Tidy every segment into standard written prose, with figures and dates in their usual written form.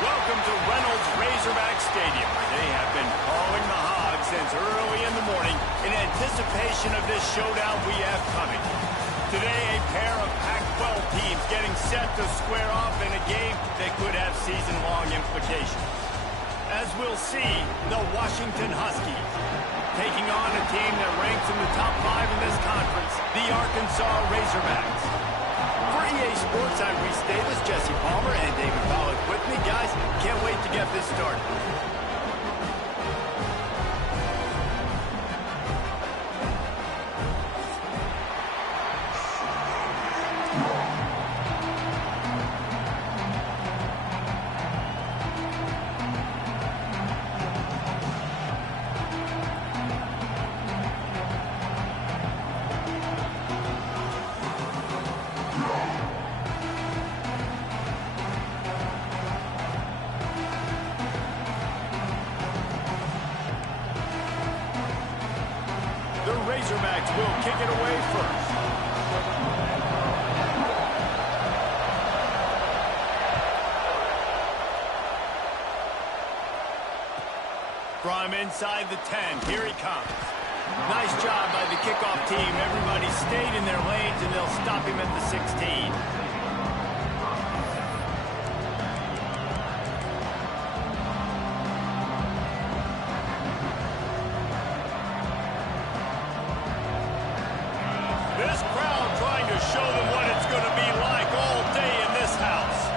Welcome to Reynolds Razorback Stadium, where they have been calling the Hogs since early in the morning in anticipation of this showdown we have coming. Today, a pair of Pac-12 teams getting set to square off in a game that could have season-long implications. As we'll see, the Washington Huskies taking on a team that ranks in the top 5 in this conference, the Arkansas Razorbacks. For EA Sports, I'm Reese Davis, Jesse Palmer, and David Pollack with me. Guys, can't wait to get this started. The Razorbacks will kick it away first. From inside the 10, here he comes. Nice job by the kickoff team. Everybody stayed in their lanes, and they'll stop him at the 16. This crowd trying to show them what it's going to be like all day in this house.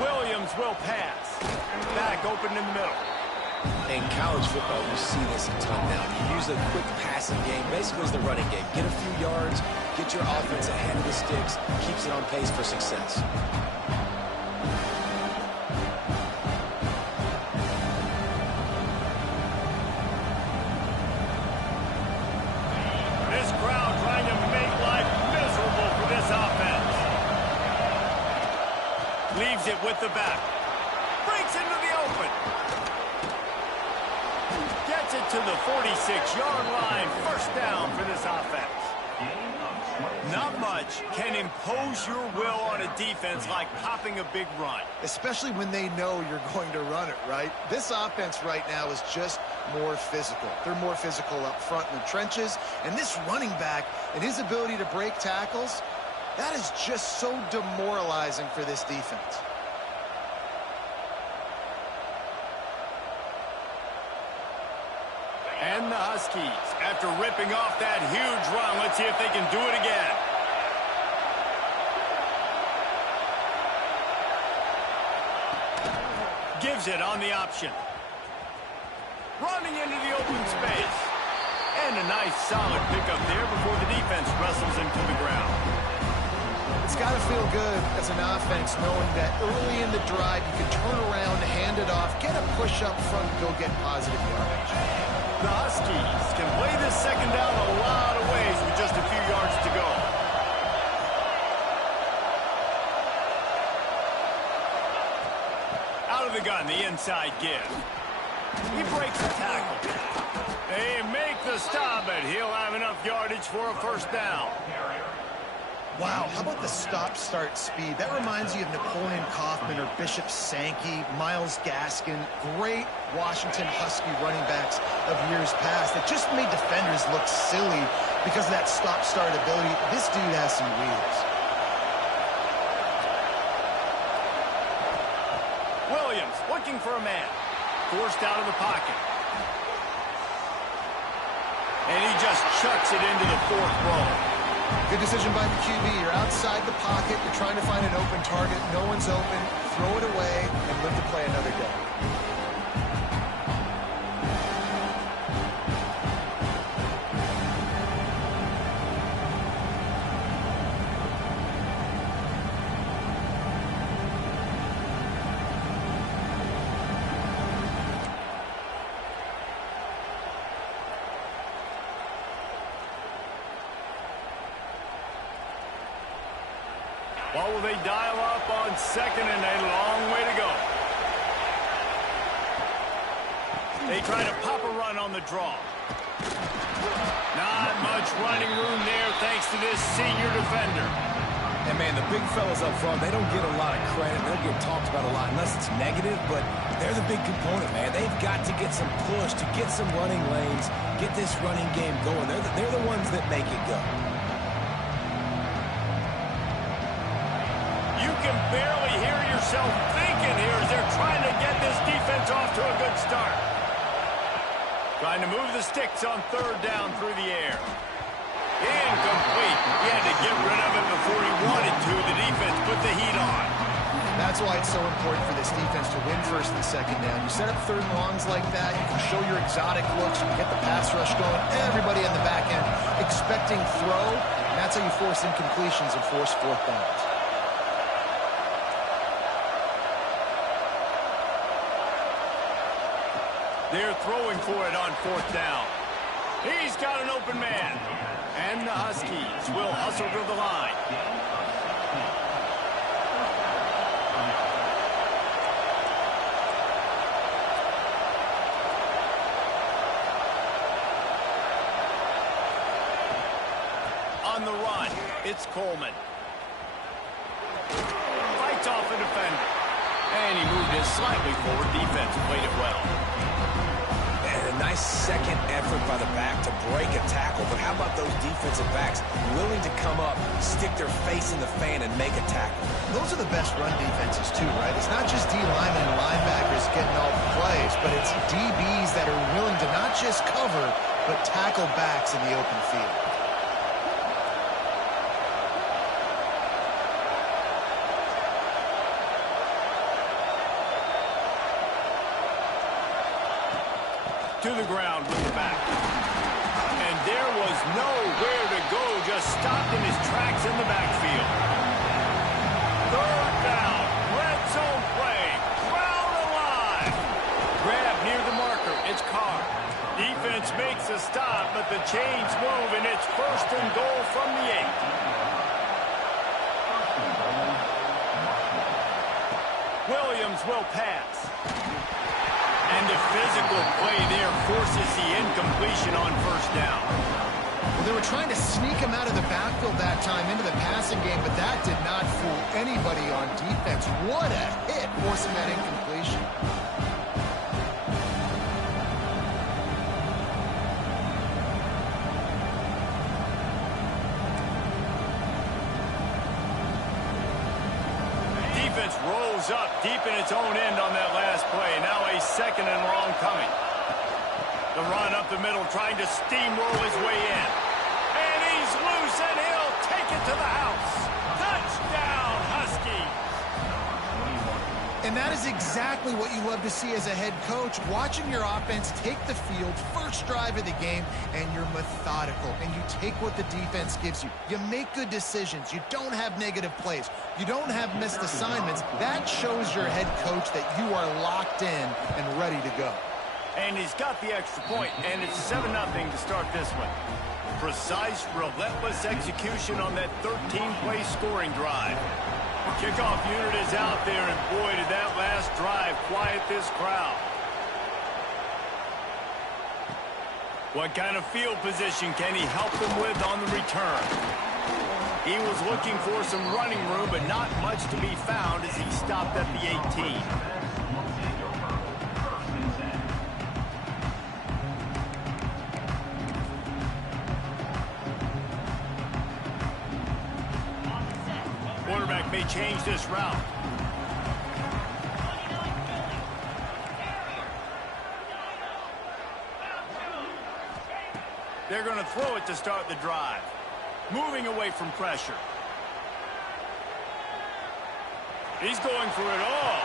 Williams will pass. Back open in the middle. In college football, you see this a ton now. You use a quick passing game, basically as the running game. Get a few yards, get your offense ahead of the sticks, keeps it on pace for success. This crowd trying to make life miserable for this offense. Leaves it with the back. Breaks into the open. Gets it to the 46-yard line. First down for this offense. Not much can impose your will on a defense like popping a big run. Especially when they know you're going to run it, right? This offense right now is just more physical. They're more physical up front in the trenches. And this running back and his ability to break tackles, that is just so demoralizing for this defense. And the Huskies, after ripping off that huge run, let's see if they can do it again. Gives it on the option. Running into the open space. And a nice solid pickup there before the defense wrestles him to the ground. It's got to feel good as an offense knowing that early in the drive you can turn around, hand it off, get a push up front, and go get positive yardage. The Huskies can play this second down a lot of ways with just a few yards to go. Out of the gun, the inside give. He breaks the tackle. They make the stop, but he'll have enough yardage for a first down. Wow, how about the stop-start speed? That reminds you of Napoleon Kaufman or Bishop Sankey, Myles Gaskin, great Washington Husky running backs of years past that just made defenders look silly because of that stop-start ability. This dude has some wheels. Williams looking for a man. Forced out of the pocket. And he just chucks it into the fourth row. Good decision by the QB. You're outside the pocket. You're trying to find an open target. No one's open. Throw it away and live to play another day. What will they dial up on second and a long way to go? They try to pop a run on the draw. Not much running room there thanks to this senior defender. And, man, the big fellas up front, they don't get a lot of credit. They don't get talked about a lot unless it's negative, but they're the big component, man. They've got to get some push, to get some running lanes, get this running game going. They're the ones that make it go. You can barely hear yourself thinking here as they're trying to get this defense off to a good start. Trying to move the sticks on third down through the air. Incomplete. He had to get rid of it before he wanted to. The defense put the heat on. That's why it's so important for this defense to win first and second down. You set up third and longs like that, you can show your exotic looks, you can get the pass rush going, everybody on the back end expecting throw, and that's how you force incompletions and force fourth downs. They're throwing for it on fourth down. He's got an open man. And the Huskies will hustle to the line. On the run, it's Coleman. Fights off a defender. And he moved it slightly forward. Defense played it well. A nice second effort by the back to break a tackle, but how about those defensive backs willing to come up, stick their face in the fan, and make a tackle? Those are the best run defenses, too, right? It's not just D-linemen and linebackers getting all the plays, but it's DBs that are willing to not just cover, but tackle backs in the open field. To the ground with the back. And there was nowhere to go, just stopped in his tracks in the backfield. Third down, red zone play, crowd alive. Grab near the marker, it's Carr. Defense makes a stop, but the chains move, and it's first and goal from the 8. Williams will pass. And the physical play there forces the incompletion on first down. Well, they were trying to sneak him out of the backfield that time into the passing game, but that did not fool anybody on defense. What a hit, forcing that incompletion. Defense rolls up deep in its own end on that last play. Now a second and long coming. The run up the middle, trying to steamroll his way in. And he's loose, and he'll take it to the house. Touchdown, Huskies! And that is exactly what you love to see as a head coach, watching your offense take the field, first drive of the game, and you're methodical, and you take what the defense gives you. You make good decisions. You don't have negative plays. You don't have missed assignments. That shows your head coach that you are locked in and ready to go. And he's got the extra point, and it's 7-0 to start this one. Precise, relentless execution on that 13-play scoring drive. The kickoff unit is out there, and boy, did that last drive quiet this crowd. What kind of field position can he help them with on the return? He was looking for some running room, but not much to be found as he stopped at the 18. Quarterback may change this route. They're going to throw it to start the drive. Moving away from pressure. He's going for it all.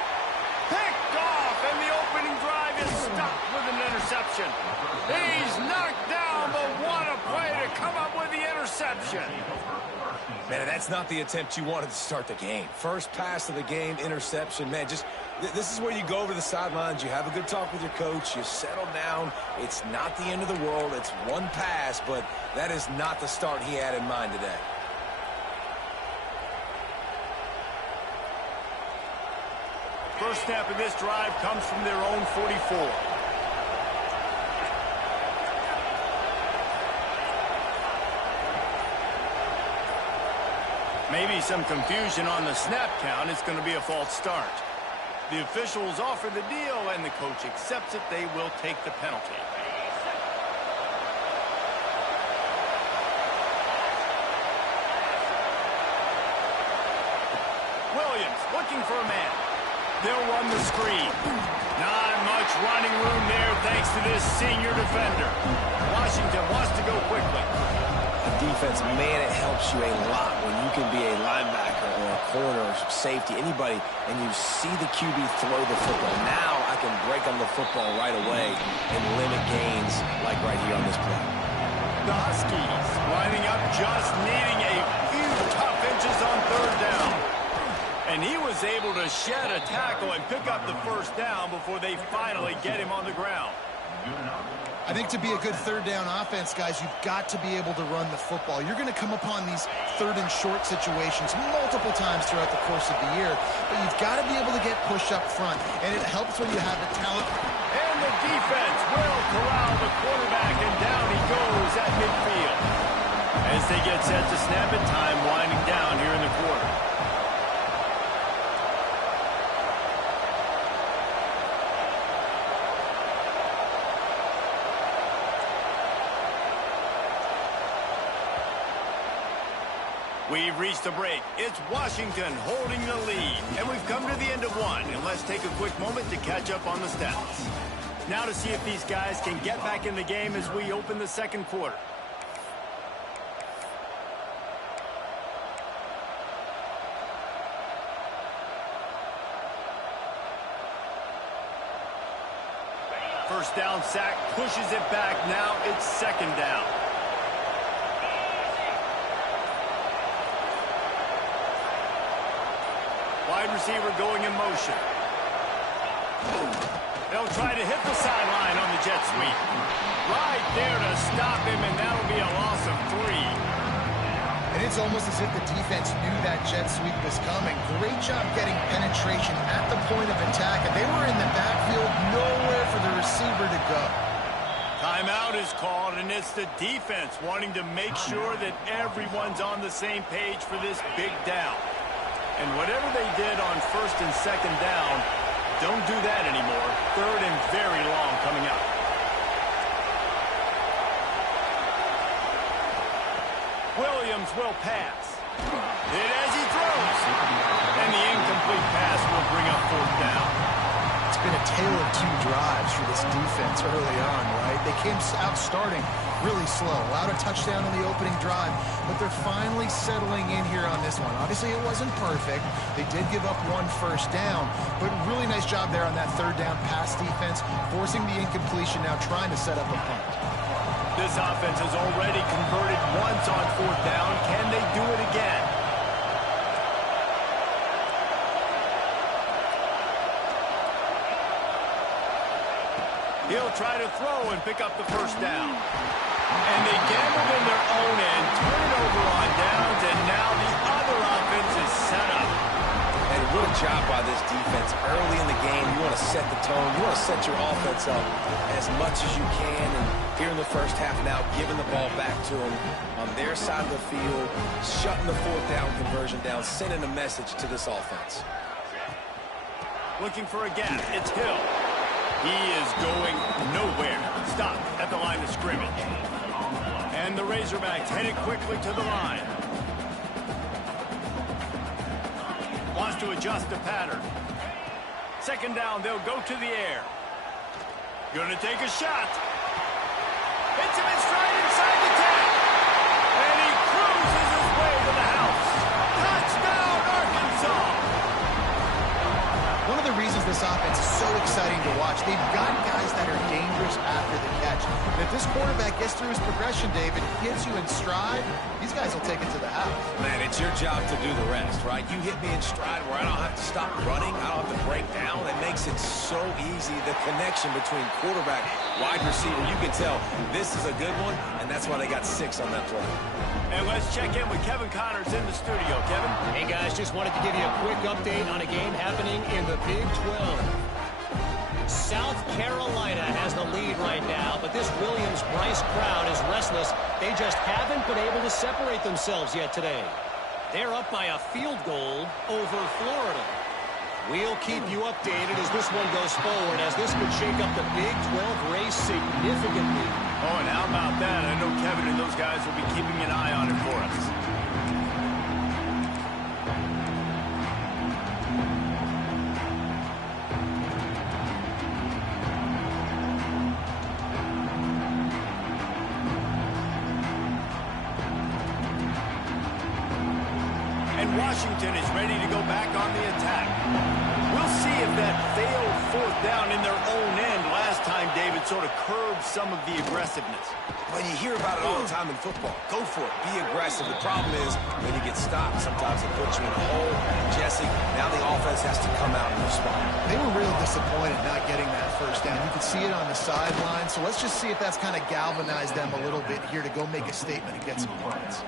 Picked off, and the opening drive is stopped with an interception. He's knocked down, but what a play to come up with the interception. Man, that's not the attempt you wanted to start the game. First pass of the game, interception. Man, just this is where you go over the sidelines. You have a good talk with your coach. You settle down. It's not the end of the world. It's one pass, but that is not the start he had in mind today. First snap of this drive comes from their own 44. Maybe some confusion on the snap count. It's going to be a false start. The officials offer the deal, and the coach accepts it. They will take the penalty. Williams looking for a man. They'll run the screen. Not much running room there thanks to this senior defender. Washington wants to go quickly. Defense, man, it helps you a lot when you can be a linebacker or a corner or safety, anybody, and you see the QB throw the football. Now I can break on the football right away and limit gains like right here on this play. The Huskies lining up, just needing a few tough inches on third down. And he was able to shed a tackle and pick up the first down before they finally get him on the ground. I think to be a good third down offense, guys, you've got to be able to run the football. You're going to come upon these third and short situations multiple times throughout the course of the year, but you've got to be able to get push up front, and it helps when you have the talent. And the defense will corral the quarterback, and down he goes at midfield. As they get set to snap it, time winding down here in the quarter. We've reached the break. It's Washington holding the lead. And we've come to the end of one. And let's take a quick moment to catch up on the stats. Now to see if these guys can get back in the game as we open the second quarter. First down sack, pushes it back. Now it's second down. Wide receiver going in motion. They'll try to hit the sideline on the jet sweep. Right there to stop him, and that'll be a loss of 3. And it's almost as if the defense knew that jet sweep was coming. Great job getting penetration at the point of attack, and they were in the backfield, nowhere for the receiver to go. Timeout is called, and it's the defense wanting to make sure that everyone's on the same page for this big down. And whatever they did on first and second down, don't do that anymore. Third and very long coming up. Williams will pass. Hit as he throws. And the incomplete pass will bring up fourth down. It's been a tale of two drives for this defense early on, right? They came out starting really slow, allowed a touchdown on the opening drive, but they're finally settling in here on this one. Obviously, it wasn't perfect. They did give up one first down, but really nice job there on that third down pass defense, forcing the incompletion, now trying to set up a punt. This offense has already converted once on fourth down. Can they do it again? He'll try to throw and pick up the first down. And they gambled in their own end, turn it over on downs, and now the other offense is set up. And what a job by this defense. Early in the game, you want to set the tone. You want to set your offense up as much as you can. And here in the first half now, giving the ball back to them on their side of the field, shutting the fourth down conversion down, sending a message to this offense. Looking for a gap. It's Hill. He is going nowhere. Stop at the line of scrimmage. And the Razorbacks headed quickly to the line. Wants to adjust the pattern. Second down, they'll go to the air. Going to take a shot. Hits him in stride inside the 10. And he cruises his way to the house. Touchdown, Arkansas! One of the reasons this offense is so exciting to watch, they've got guys that are dangerous after the catch. And if this quarterback gets through his progression, David, hits you in stride, these guys will take it to the house. Man, it's your job to do the rest, right? You hit me in stride where I don't have to stop running. I don't have to break down. It makes it so easy. The connection between quarterback, wide receiver, you can tell this is a good one, and that's why they got 6 on that play. And let's check in with Kevin Connors in the studio. Kevin? Hey, guys, just wanted to give you a quick update on a game happening in the Big 12. South Carolina has the lead right now, but this Williams-Brice crowd is restless. They just haven't been able to separate themselves yet today. They're up by a field goal over Florida. We'll keep you updated as this one goes forward, as this could shake up the Big 12 race significantly. Oh, and how about that? I know Kevin and those guys will be keeping an eye on it for us. Washington is ready to go back on the attack. We'll see if that failed fourth down in their own end last time, David, sort of curbed some of the aggressiveness. When you hear about it all the time in football, go for it. Be aggressive. The problem is when you get stopped, sometimes it puts you in a hole. Jesse, now the offense has to come out and respond. They were real disappointed not getting that first down. You could see it on the sideline. So let's just see if that's kind of galvanized them a little bit here to go make a statement and get some points.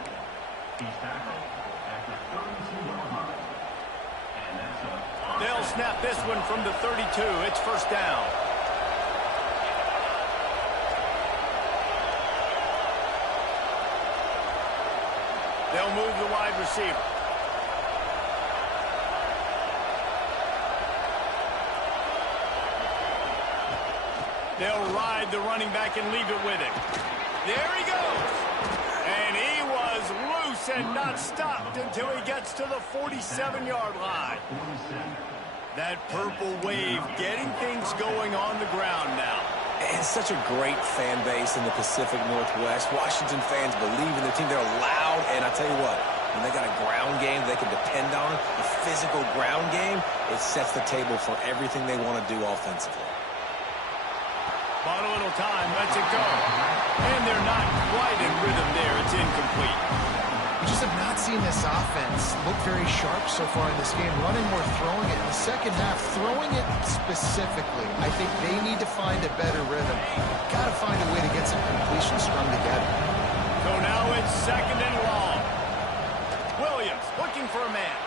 They'll snap this one from the 32. It's first down. They'll move the wide receiver. They'll ride the running back and leave it with him. There he goes. And he was loose and not stopped until he gets to the 47-yard line. That purple wave getting things going on the ground now. It's such a great fan base in the Pacific Northwest. Washington fans believe in their team. They're loud, and I tell you what, when they got a ground game they can depend on, a physical ground game, it sets the table for everything they want to do offensively. Bought a little time, lets it go. And they're not quite in rhythm there. It's incomplete. We just have not seen this offense look very sharp so far in this game. Running more, throwing it. In the second half, throwing it specifically. I think they need to find a better rhythm. Got to find a way to get some completions strung together. So now it's second and long. Williams looking for a man.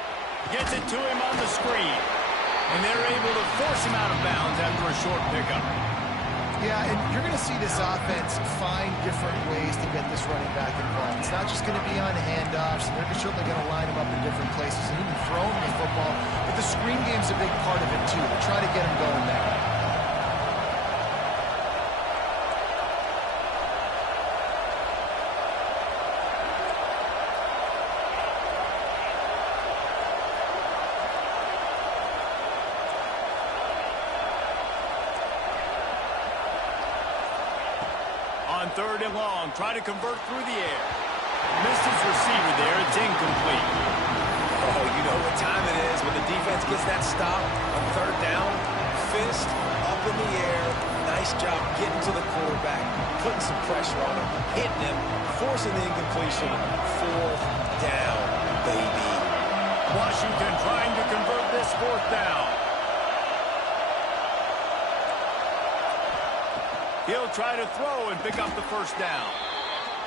Gets it to him on the screen. And they're able to force him out of bounds after a short pickup. Yeah, and you're going to see this offense find different ways to get this running back involved. It's not just going to be on handoffs, and they're certainly going to line him up in different places and even throw him the football. But the screen game's a big part of it, too. They'll try to get him going there. Third and long, try to convert through the air. Missed his receiver there, it's incomplete. Oh, you know what time it is when the defense gets that stop on third down. Fist up in the air. Nice job getting to the quarterback, putting some pressure on him, hitting him, forcing the incompletion. Fourth down, baby. Washington trying to convert this fourth down. He'll try to throw and pick up the first down.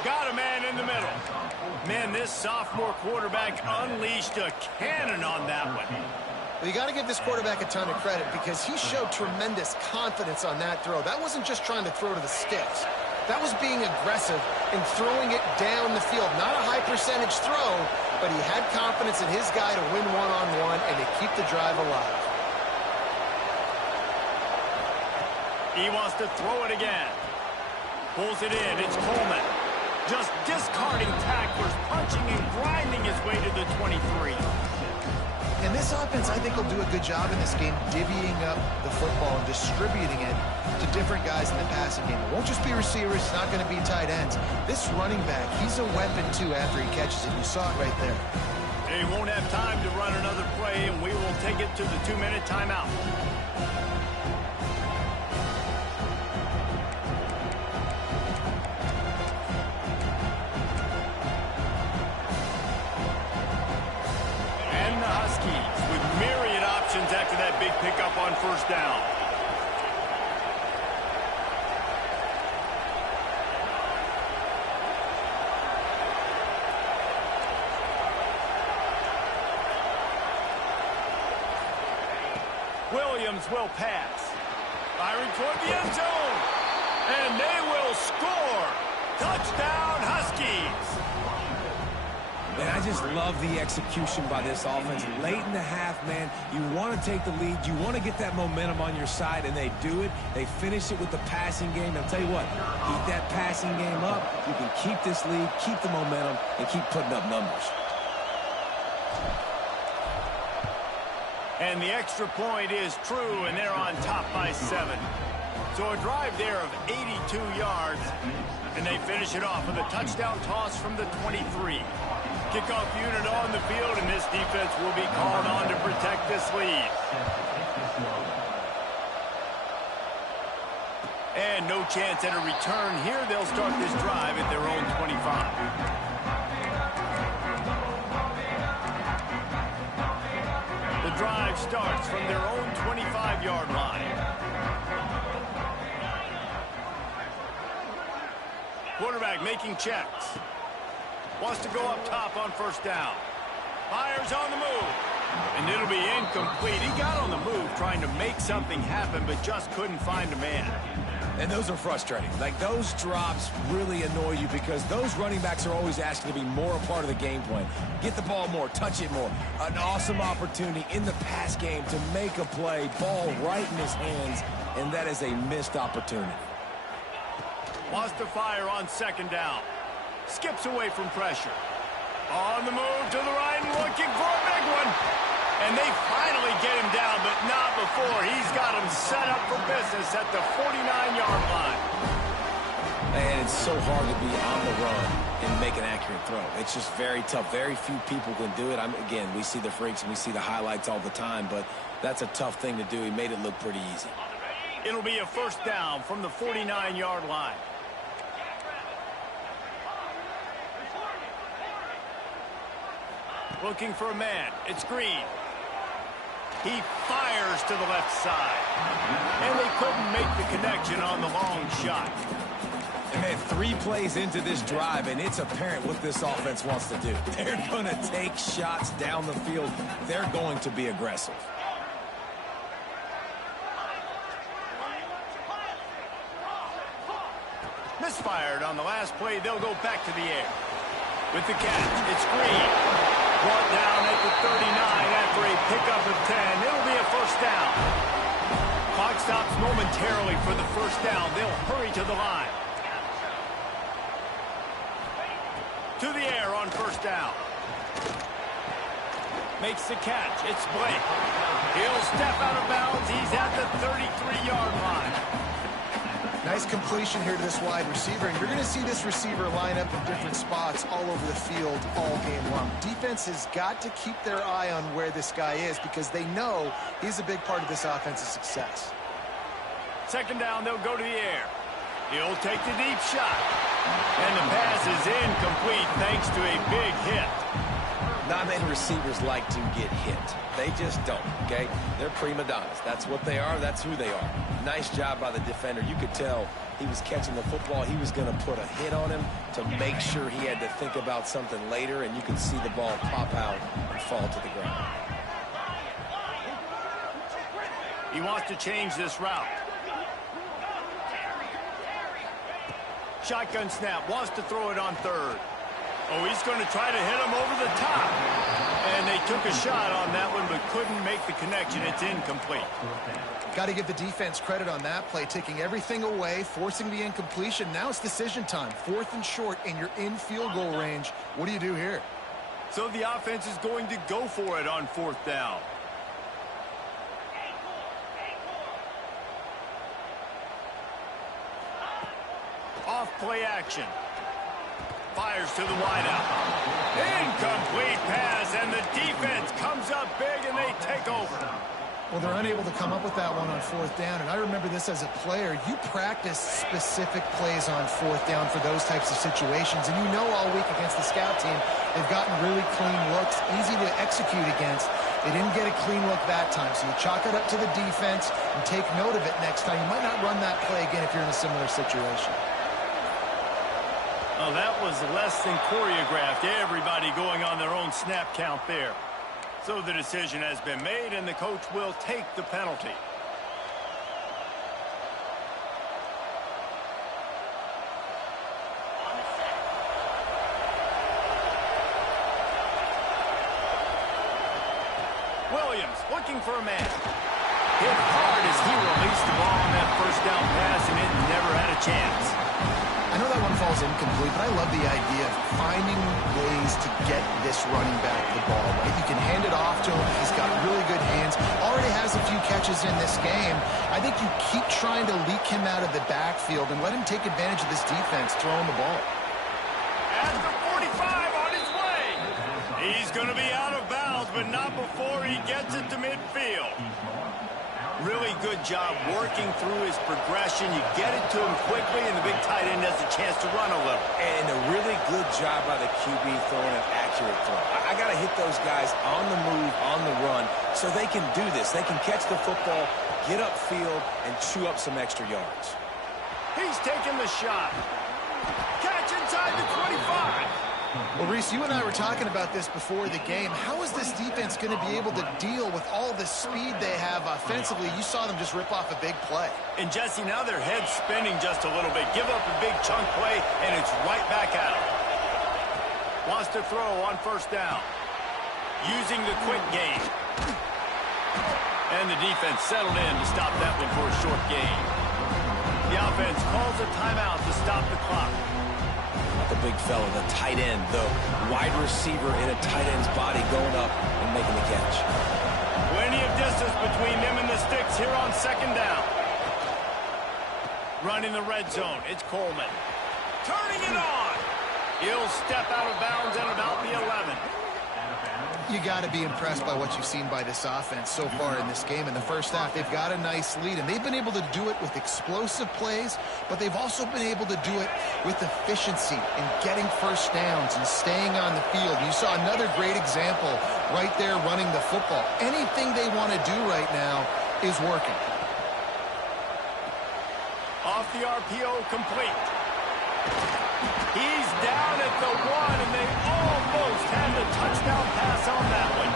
Got a man in the middle. Man, this sophomore quarterback unleashed a cannon on that one. Well, you got to give this quarterback a ton of credit because he showed tremendous confidence on that throw. That wasn't just trying to throw to the sticks. That was being aggressive and throwing it down the field. Not a high percentage throw, but he had confidence in his guy to win one-on-one and to keep the drive alive. He wants to throw it again. Pulls it in. It's Coleman. Just discarding tacklers, punching and grinding his way to the 23. And this offense, I think, will do a good job in this game divvying up the football and distributing it to different guys in the passing game. It won't just be receivers. It's not going to be tight ends. This running back, he's a weapon, too, after he catches it. You saw it right there. They won't have time to run another play, and we will take it to the 2-minute timeout. After that big pickup on first down. Williams will pass. Firing toward the end zone. And they will score. Touchdown, Huskies. And I just love the execution by this offense. Late in the half, man, you want to take the lead. You want to get that momentum on your side, and they do it. They finish it with the passing game. I'll tell you what, keep that passing game up. You can keep this lead, keep the momentum, and keep putting up numbers. And the extra point is true, and they're on top by 7. So a drive there of 82 yards, and they finish it off with a touchdown toss from the 23. Kickoff unit on the field, and this defense will be called on to protect this lead. And no chance at a return here. They'll start this drive at their own 25. The drive starts from their own 25-yard line. Quarterback making checks. Wants to go up top on first down. Fires on the move. And it'll be incomplete. He got on the move trying to make something happen, but just couldn't find a man. And those are frustrating. Like, those drops really annoy you because those running backs are always asking to be more a part of the game plan. Get the ball more, touch it more. An awesome opportunity in the pass game to make a play, ball right in his hands, and that is a missed opportunity. Wants to fire on second down. Skips away from pressure. On the move to the right and looking for a big one. And they finally get him down, but not before. He's got him set up for business at the 49-yard line. And it's so hard to be on the run and make an accurate throw. It's just very tough. Very few people can do it. Again, we see the freaks and we see the highlights all the time, but that's a tough thing to do. He made it look pretty easy. It'll be a first down from the 49-yard line. Looking for a man. It's Green. He fires to the left side. And they couldn't make the connection on the long shot. And man, 3 plays into this drive, and it's apparent what this offense wants to do. They're going to take shots down the field. They're going to be aggressive. Misfired on the last play. They'll go back to the air. With the catch, it's Green. Brought down at the 39 after a pickup of 10. It'll be a first down. Clock stops momentarily for the first down. They'll hurry to the line. To the air on first down. Makes the catch. It's Blake. He'll step out of bounds. He's at the 33-yard line. Nice completion here to this wide receiver, and you're going to see this receiver line up in different spots all over the field all game long. Defense has got to keep their eye on where this guy is because they know he's a big part of this offense's success. Second down, they'll go to the air. He'll take the deep shot. And the pass is incomplete thanks to a big hit. Not many receivers like to get hit. They just don't, okay? They're prima donnas. That's what they are. That's who they are. Nice job by the defender. You could tell he was catching the football. He was going to put a hit on him to make sure he had to think about something later, and you could see the ball pop out and fall to the ground. He wants to change this route. Shotgun snap. Wants to throw it on third. Oh, he's going to try to hit him over the top. And they took a shot on that one, but couldn't make the connection. It's incomplete. Got to give the defense credit on that play, taking everything away, forcing the incompletion. Now it's decision time. 4th and short, and you're in field goal range. What do you do here? So the offense is going to go for it on 4th down. Off play action. Fires to the wideout. Incomplete pass, and the defense comes up big, and they take over. Well, they're unable to come up with that one on 4th down, and I remember this as a player. You practice specific plays on 4th down for those types of situations, and you know all week against the scout team, they've gotten really clean looks, easy to execute against. They didn't get a clean look that time, so you chalk it up to the defense and take note of it next time. You might not run that play again if you're in a similar situation. Oh, that was less than choreographed. Everybody going on their own snap count there. So the decision has been made, and the coach will take the penalty. Williams looking for a man. Hit hard as he released the ball on that first down pass, and it never had a chance. I know that one falls incomplete, but I love the idea of finding ways to get this running back the ball, right? You can hand it off to him. He's got really good hands. Already has a few catches in this game. I think you keep trying to leak him out of the backfield and let him take advantage of this defense throwing the ball. At the 45 on his way. He's going to be out of bounds, but not before he gets it to midfield. Really good job working through his progression. You get it to him quickly, and the big tight end has a chance to run a little. And a really good job by the QB throwing an accurate throw. I got to hit those guys on the move, on the run, so they can do this. They can catch the football, get upfield, and chew up some extra yards. He's taking the shot. Catch inside the 25. Well, Reese, you and I were talking about this before the game. How is this defense going to be able to deal with all the speed they have offensively? You saw them just rip off a big play. And, Jesse, now their head's spinning just a little bit. Give up a big chunk play, and it's right back out. Wants to throw on first down. Using the quick game. And the defense settled in to stop that one for a short gain. The offense calls a timeout to stop the clock. The big fella, the tight end, the wide receiver in a tight end's body going up and making the catch. Plenty of distance between them and the sticks here on second down. Running the red zone, it's Coleman. Turning it on. He'll step out of bounds at about the 11. You got to be impressed by what you've seen by this offense so far in this game. In the first half, they've got a nice lead, and they've been able to do it with explosive plays, but they've also been able to do it with efficiency and getting first downs and staying on the field. You saw another great example right there running the football. Anything they want to do right now is working. Off the RPO, complete. He's down at the 1, and they almost had the touchdown pass on that one.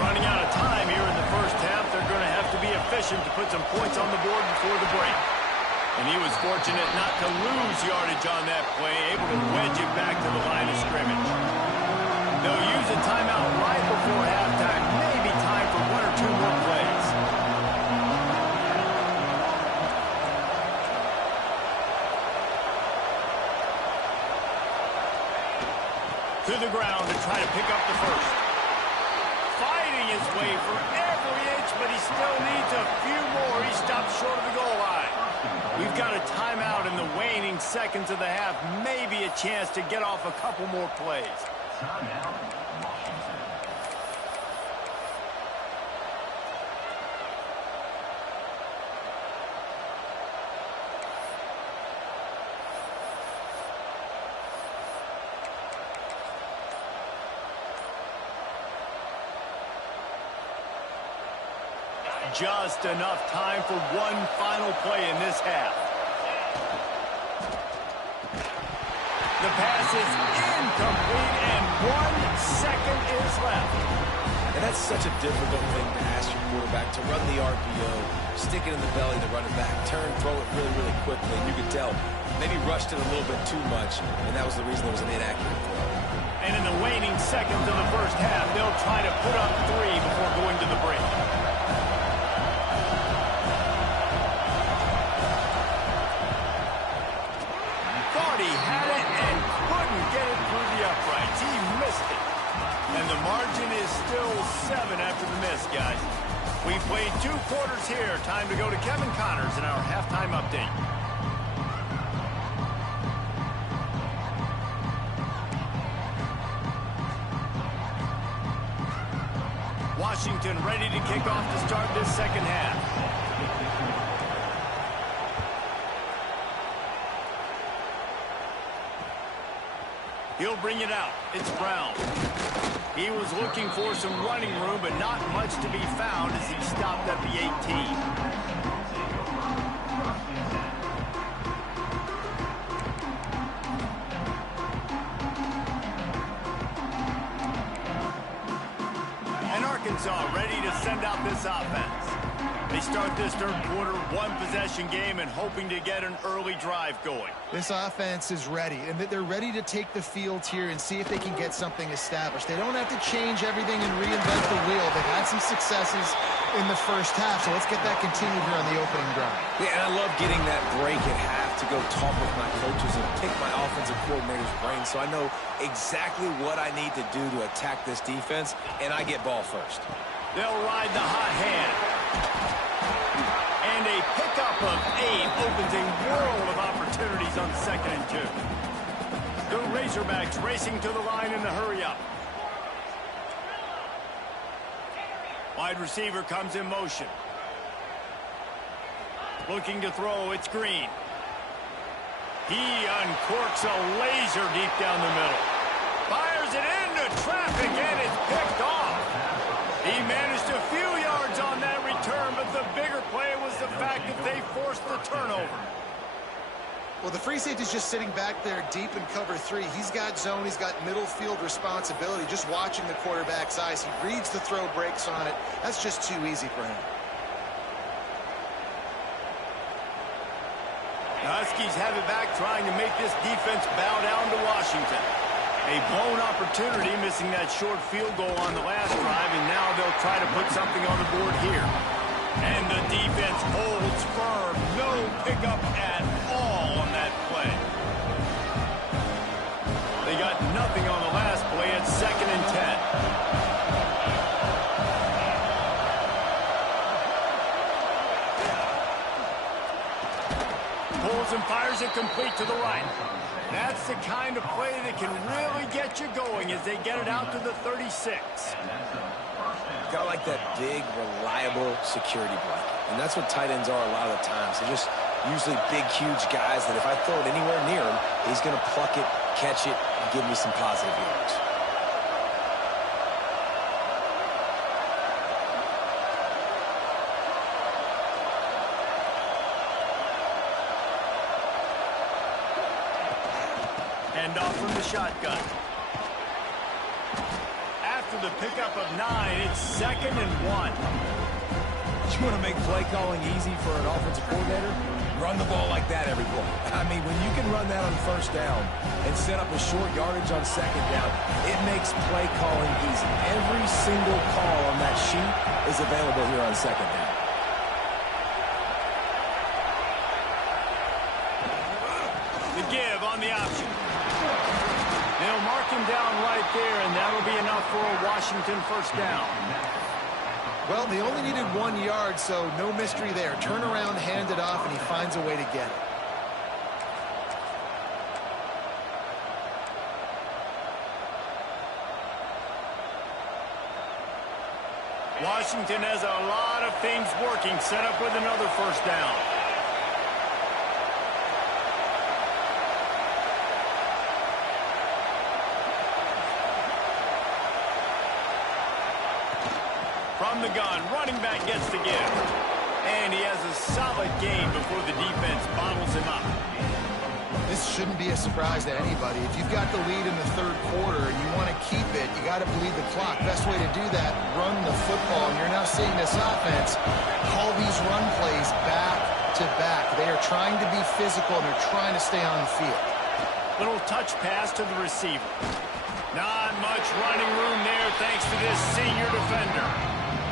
Running out of time here in the first half. They're going to have to be efficient to put some points on the board before the break. And he was fortunate not to lose yardage on that play, able to wedge it back to the line of scrimmage. They'll use a timeout right before halftime. Maybe time for one or two more plays. To the ground to try to pick up the first. Fighting his way for every inch, but he still needs a few more. He stopped short of the goal line. We've got a timeout in the waning seconds of the half. Maybe a chance to get off a couple more plays. Just enough time for one final play in this half. The pass is incomplete, and 1 second is left. And that's such a difficult thing to ask your quarterback, to run the RPO, stick it in the belly, the running back, turn, throw it really, really quickly. And you could tell, maybe rushed it a little bit too much, and that was the reason it was an inaccurate throw. And in the waning seconds of the first half, they'll try to put up 3 before going to the break. He had it and couldn't get it through the uprights. He missed it. And the margin is still 7 after the miss, guys. We played 2 quarters here. Time to go to Kevin Connors in our halftime update. Washington ready to kick off to start this second half. He'll bring it out. It's Brown. He was looking for some running room, but not much to be found as he stopped at the 18. And Arkansas ready to send out this offense. They start this third quarter, one-possession game, and hoping to get an early drive going. This offense is ready, and they're ready to take the field here and see if they can get something established. They don't have to change everything and reinvent the wheel. They've had some successes in the first half, so let's get that continued here on the opening drive. Yeah, and I love getting that break at half to go talk with my coaches and pick my offensive coordinator's brain so I know exactly what I need to do to attack this defense, and I get ball first. They'll ride the hot hand. And a pickup of 8 opens a world of opportunities on 2nd and 2. The Razorbacks racing to the line in the hurry-up. Wide receiver comes in motion. Looking to throw, it's Green. He uncorks a laser deep down the middle. Fires it into traffic, and it's picked off. He managed a few yards on that return, but the bigger play was the fact that they forced the turnover. Well, the free safety's just sitting back there deep in cover 3. He's got zone. He's got middle field responsibility. Just watching the quarterback's eyes. He reads the throw, breaks on it. That's just too easy for him. The Huskies have it back, trying to make this defense bow down to Washington. A blown opportunity, missing that short field goal on the last drive, and now they'll try to put something on the board here. And the defense holds firm. No pickup at all on that play. They got nothing on the last play. It's 2nd and 10. Pulls and fires it complete to the right. That's the kind of play that can really get you going as they get it out to the 36. Got like that big, reliable security blanket. And that's what tight ends are a lot of the times. They're just usually big, huge guys that if I throw it anywhere near him, he's going to pluck it, catch it, and give me some positive yards. Hand off from the shotgun. After the pickup of 9, it's 2nd and 1. You want to make play calling easy for an offensive coordinator? Run the ball like that every play. I mean, when you can run that on 1st down and set up a short yardage on 2nd down, it makes play calling easy. Every single call on that sheet is available here on 2nd down. The give on the option. They'll mark him down right there, and that'll be enough for a Washington 1st down. Well, they only needed 1 yard, so no mystery there. Turn around, hand it off, and he finds a way to get it. Washington has a lot of things working, set up with another 1st down. From the gun, running back gets the give. And he has a solid game before the defense bottles him up. This shouldn't be a surprise to anybody. If you've got the lead in the 3rd quarter and you want to keep it, you got to bleed the clock. Best way to do that, run the football. And you're now seeing this offense call these run plays back to back. They are trying to be physical, and they're trying to stay on the field. Little touch pass to the receiver. Not much running room there thanks to this senior defender.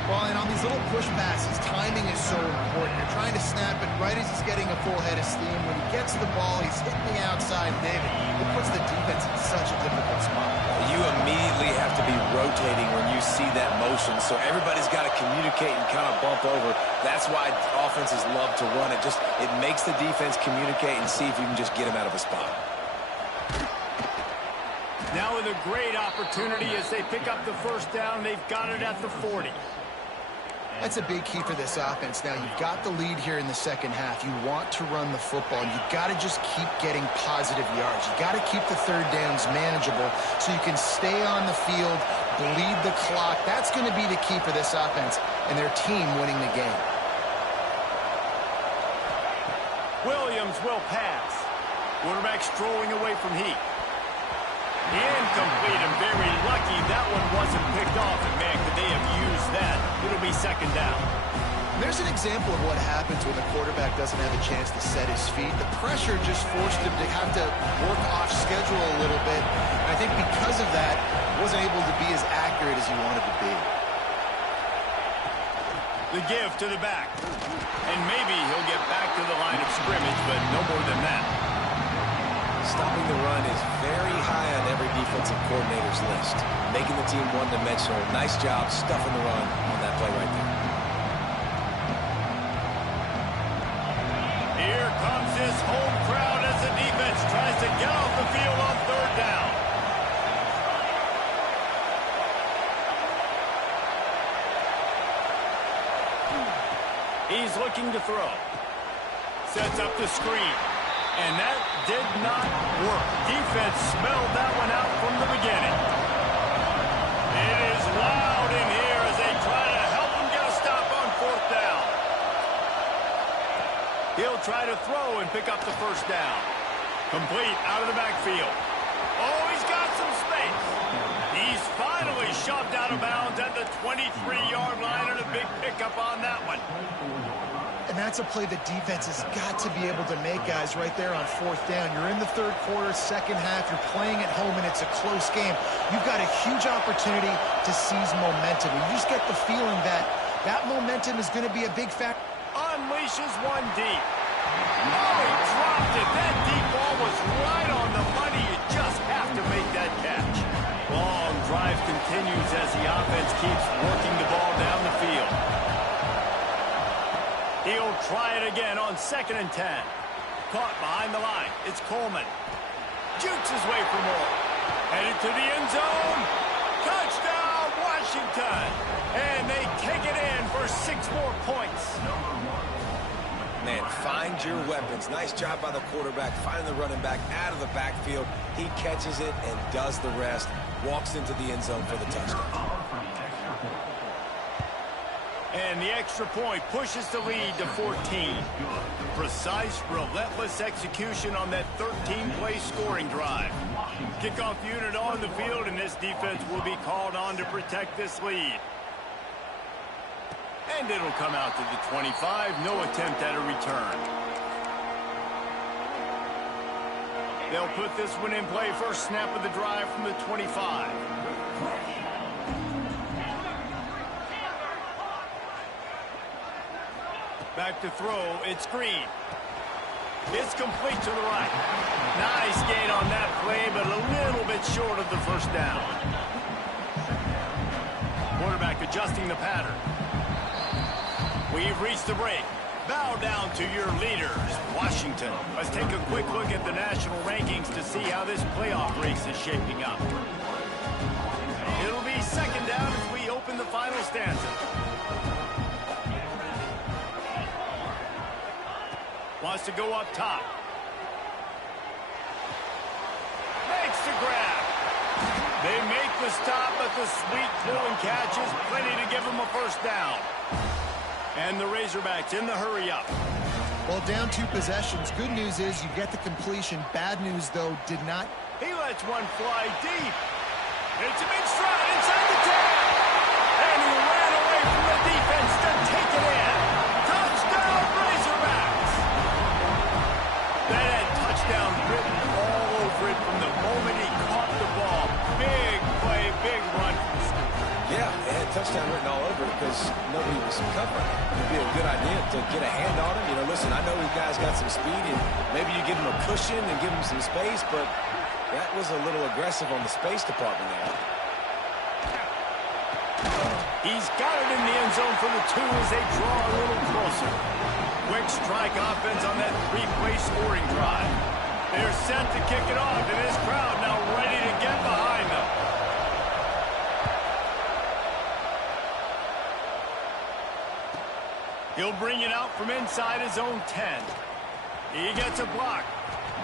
Well, and on these little push passes, timing is so important. You're trying to snap it right as he's getting a full head of steam. When he gets the ball, he's hitting the outside, David. It puts the defense in such a difficult spot. You immediately have to be rotating when you see that motion, so everybody's got to communicate and kind of bump over. That's why offenses love to run it. It makes the defense communicate and see if you can just get him out of a spot. Now with a great opportunity as they pick up the 1st down, they've got it at the 40. That's a big key for this offense. Now, you've got the lead here in the 2nd half. You want to run the football. You've got to just keep getting positive yards. You've got to keep the 3rd downs manageable so you can stay on the field, bleed the clock. That's going to be the key for this offense and their team winning the game. Williams will pass. Quarterback strolling away from Heath. Incomplete, and very lucky that one wasn't picked off. And man, could they have used that. It'll be 2nd down. There's an example of what happens when the quarterback doesn't have a chance to set his feet. The pressure just forced him to have to work off schedule a little bit. And I think because of that, wasn't able to be as accurate as he wanted to be. The give to the back. And maybe he'll get back to the line of scrimmage, but no more than that. Stopping the run is very high on every defensive coordinator's list. Making the team one-dimensional. Nice job stuffing the run on that play right there. Here comes this home crowd as the defense tries to get off the field on third down. He's looking to throw. Sets up the screen. And that did not work. Defense smelled that one out from the beginning. It is loud in here as they try to help him get a stop on fourth down. He'll try to throw and pick up the first down. Complete out of the backfield. Oh, he's got some space. He's finally shoved out of bounds at the 23-yard line, and a big pickup on that one. And that's a play the defense has got to be able to make, guys, right there on fourth down. You're in the third quarter, second half. You're playing at home, and it's a close game. You've got a huge opportunity to seize momentum. And you just get the feeling that that momentum is going to be a big factor. Unleashes one deep. Oh, he dropped it. That deep ball was right on the money. You just have to make that catch. Long drive continues as the offense keeps working the ball down the field. He'll try it again on 2nd and 10. Caught behind the line. It's Coleman. Jukes his way for more. Headed to the end zone. Touchdown, Washington. And they take it in for 6 more points. Man, find your weapons. Nice job by the quarterback, finding the running back out of the backfield. He catches it and does the rest. Walks into the end zone for the touchdown. And the extra point pushes the lead to 14. Precise, relentless execution on that 13-play scoring drive. Kickoff unit on the field, and this defense will be called on to protect this lead. And it'll come out to the 25. No attempt at a return. They'll put this one in play. First snap of the drive from the 25. Back to throw. It's Green. It's complete to the right. Nice gain on that play, but a little bit short of the first down. Quarterback adjusting the pattern. We've reached the break. Bow down to your leaders, Washington. Let's take a quick look at the national rankings to see how this playoff race is shaping up. It'll be 2nd down as we open the final stanza. Wants to go up top. Makes the grab. They make the stop, but the sweet throwing catch is plenty to give them a first down. And the Razorbacks in the hurry-up. Well, down 2 possessions. Good news is you get the completion. Bad news, though, did not. He lets one fly deep. It's a big stride inside the 10. And he ran away from the defense to take it in. Touchdown, Razorbacks. That had touchdown written all over it from the moment he caught the ball. Big play, big run from the scoop. Yeah, it had touchdown written all over it because nobody was covering it. It'd be a good idea to get a hand on him. You know, listen, I know you guys got some speed, and maybe you give him a cushion and give him some space, but that was a little aggressive on the space department there. He's got it in the end zone for the 2 as they draw a little closer. Quick strike offense on that 3-play scoring drive. They're set to kick it off, and this crowd now ready to get behind them. He'll bring it out from inside his own 10. He gets a block.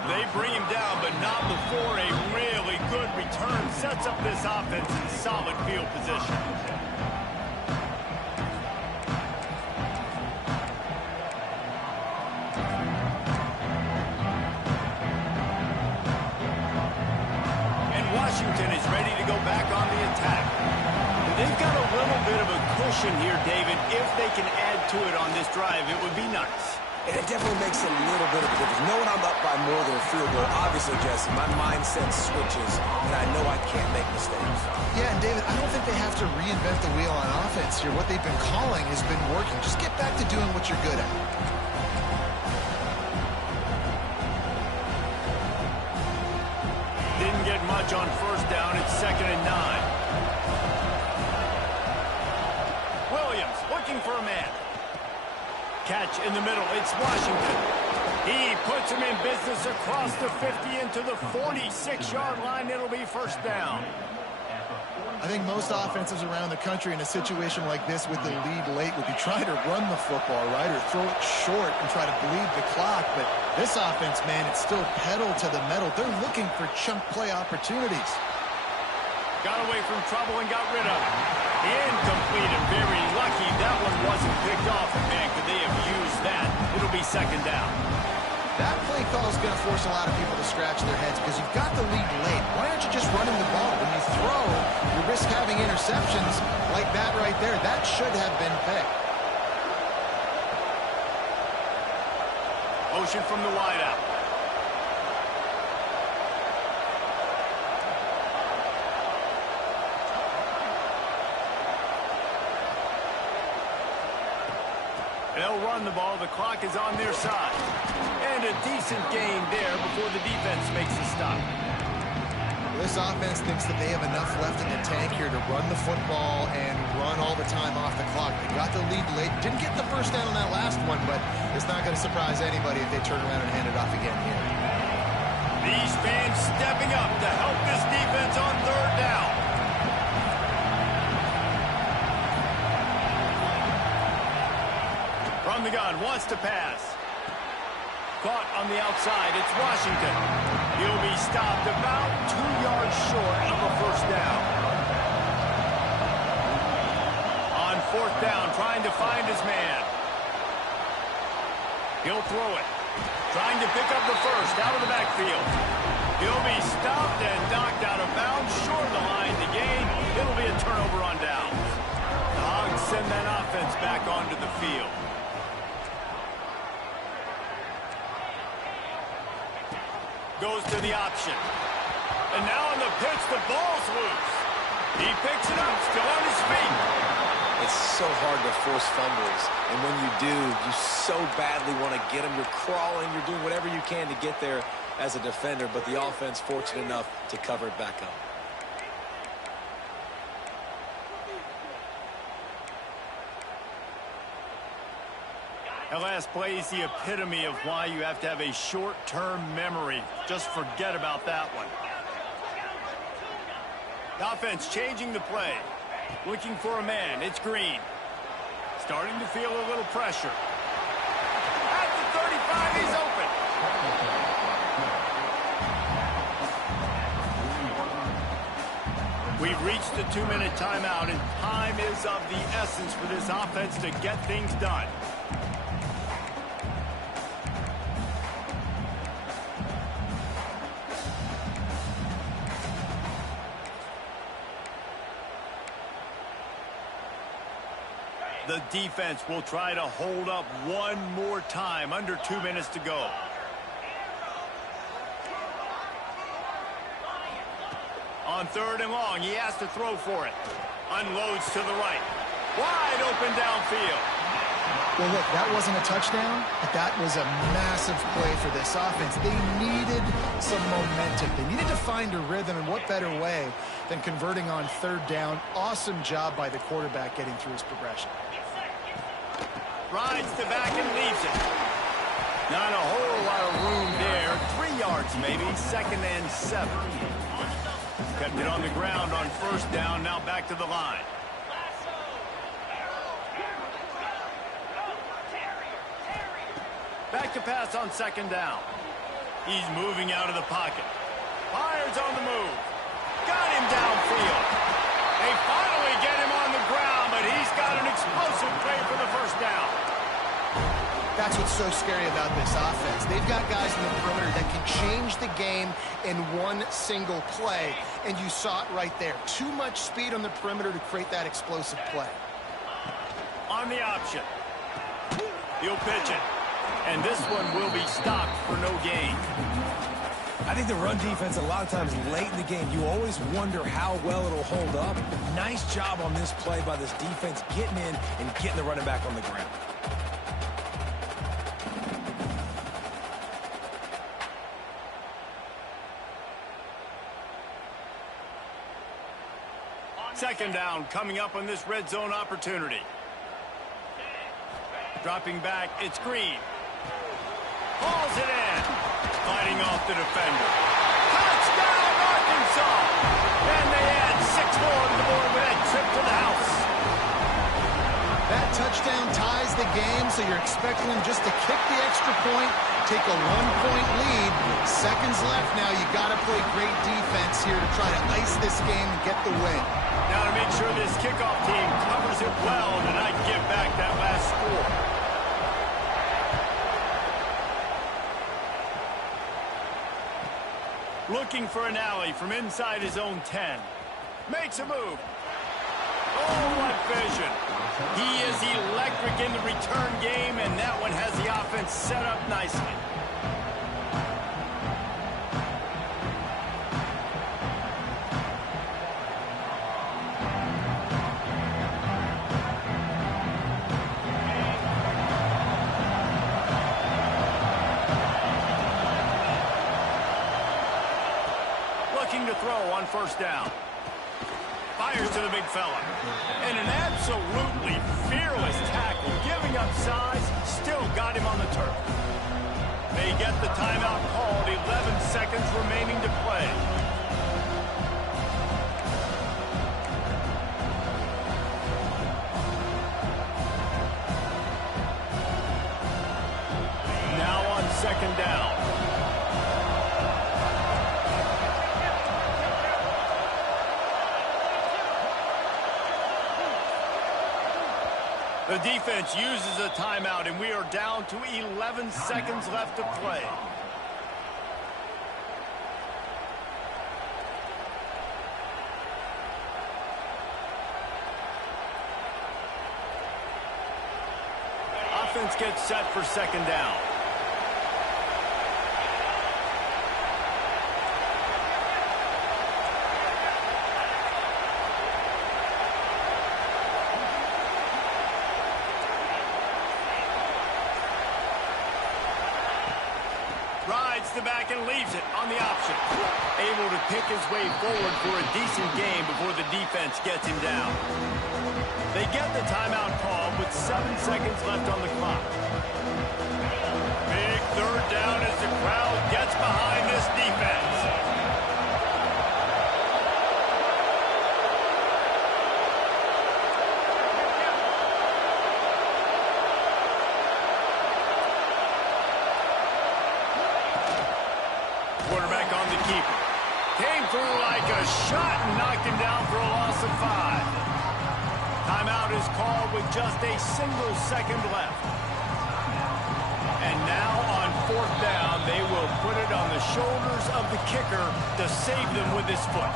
They bring him down, but not before a really good return sets up this offense in solid field position. And Washington is ready to go back on the attack. They've got a little bit of a cushion here, David. If they can add to it on this drive, it would be nice. And it definitely makes a little bit of a difference. Knowing I'm up by more than a field goal, obviously, Jesse, my mindset switches, and I know I can't make mistakes. Yeah, and David, I don't think they have to reinvent the wheel on offense here. What they've been calling has been working. Just get back to doing what you're good at. Didn't get much on first down. It's 2nd and 9. Williams looking for a man. Catch in the middle. It's Washington. He puts him in business across the 50 into the 46-yard line. It'll be first down. I think most offenses around the country in a situation like this with the lead late would be trying to run the football, right, or throw it short and try to bleed the clock. But this offense, man, it's still pedal to the metal. They're looking for chunk play opportunities. Got away from trouble and got rid of it. Incomplete and very lucky that one wasn't picked off. And man, could they have used that? It'll be 2nd down. That play call is going to force a lot of people to scratch their heads because you've got the lead late. Why aren't you just running the ball? When you throw, you risk having interceptions like that right there. That should have been picked. Motion from the wideout. They'll run the ball. The clock is on their side. And a decent gain there before the defense makes a stop. This offense thinks that they have enough left in the tank here to run the football and run all the time off the clock. They got the lead late. Didn't get the first down on that last one, but it's not going to surprise anybody if they turn around and hand it off again here. These fans stepping up to help this defense on 3rd down. From the gun, wants to pass. Caught on the outside, it's Washington. He'll be stopped about 2 yards short of a first down. On 4th down, trying to find his man. He'll throw it. Trying to pick up the first out of the backfield. He'll be stopped and knocked out of bounds, short of the line to gain. It'll be a turnover on down. The Hogs send that offense back onto the field. Goes to the option. And now on the pitch, the ball's loose. He picks it up, still on his feet. It's so hard to force fumbles, and when you do, you so badly want to get them. You're crawling, you're doing whatever you can to get there as a defender, but the offense fortunate enough to cover it back up. That last play is the epitome of why you have to have a short-term memory. Just forget about that one. The offense changing the play. Looking for a man. It's Green. Starting to feel a little pressure. At the 35, he's open. We've reached the 2-minute timeout, and time is of the essence for this offense to get things done. The defense will try to hold up one more time. Under 2 minutes to go. On 3rd and long, he has to throw for it. Unloads to the right. Wide open downfield. Well, look, that wasn't a touchdown, but that was a massive play for this offense. They needed some momentum. They needed to find a rhythm, and what better way than converting on 3rd down. Awesome job by the quarterback getting through his progression. Rides the back and leaves it. Not a whole lot of room there. 3 yards maybe. 2nd and 7. Kept it on the ground on 1st down. Now back to the line. Back to pass on 2nd down. He's moving out of the pocket. Fires on the move. Got him downfield. They finally get him on the ground, but he's got an explosive play for the first down. That's what's so scary about this offense. They've got guys in the perimeter that can change the game in one single play, and you saw it right there. Too much speed on the perimeter to create that explosive play. on the option. He'll pitch it. And this one will be stopped for no gain. I think the run defense, a lot of times late in the game, you always wonder how well it'll hold up. Nice job on this play by this defense, getting in and getting the running back on the ground. Second down coming up on this red zone opportunity. Dropping back, it's Green. Hauls it in. Fighting off the defender. Touchdown, Arkansas! And they add 6 more to the board with that trip to the house. That touchdown ties the game, so you're expecting them just to kick the extra point, take a 1-point lead. Seconds left now. You got to play great defense here to try to ice this game and get the win. Now to make sure this kickoff team covers it well to not give back that last score. Looking for an alley from inside his own 10. Makes a move. Oh, what vision. He is electric in the return game, and that one has the offense set up nicely. To throw on first down. Fires to the big fella. And an absolutely fearless tackle, giving up size, still got him on the turf. They get the timeout called, 11 seconds remaining to play. Now on second down. The defense uses a timeout, and we are down to 11 seconds left to play. Offense gets set for second down. Rides the back and leaves it on the option. Able to pick his way forward for a decent game before the defense gets him down. They get the timeout call with 7 seconds left on the clock. Big third down as the crowd gets behind this defense. Quarterback on the keeper. Came through like a shot and knocked him down for a loss of 5. Timeout is called with just a single second left. And now on fourth down, they will put it on the shoulders of the kicker to save them with his foot.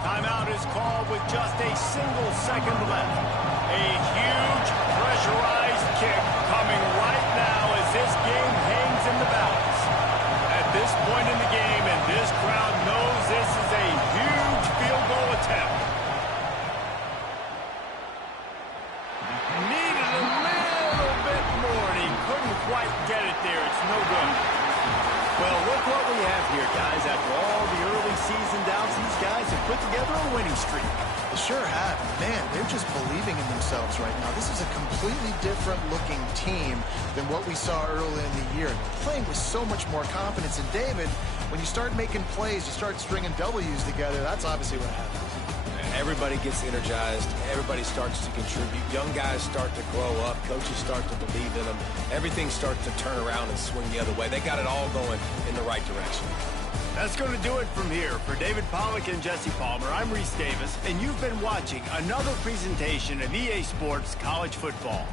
Timeout is called with just a single second left. A huge pressurized kick coming right now as this game hangs in the balance. At this point in the game, and this crowd knows this is a huge field goal attempt. Needed a little bit more, and he couldn't quite get it there. It's no good. Well, look what we have here, guys. After all the early season doubts, these guys have put together a winning streak. They sure have. Man, they're just believing in themselves right now. This is a completely different looking team than what we saw early in the year. They're playing with so much more confidence. And David, when you start making plays, you start stringing W's together, that's obviously what happens. Everybody gets energized. Everybody starts to contribute. Young guys start to grow up. Coaches start to believe in them. Everything starts to turn around and swing the other way. They got it all going in the right direction. That's going to do it from here. For David Pollack and Jesse Palmer, I'm Reese Davis, and you've been watching another presentation of EA Sports College Football.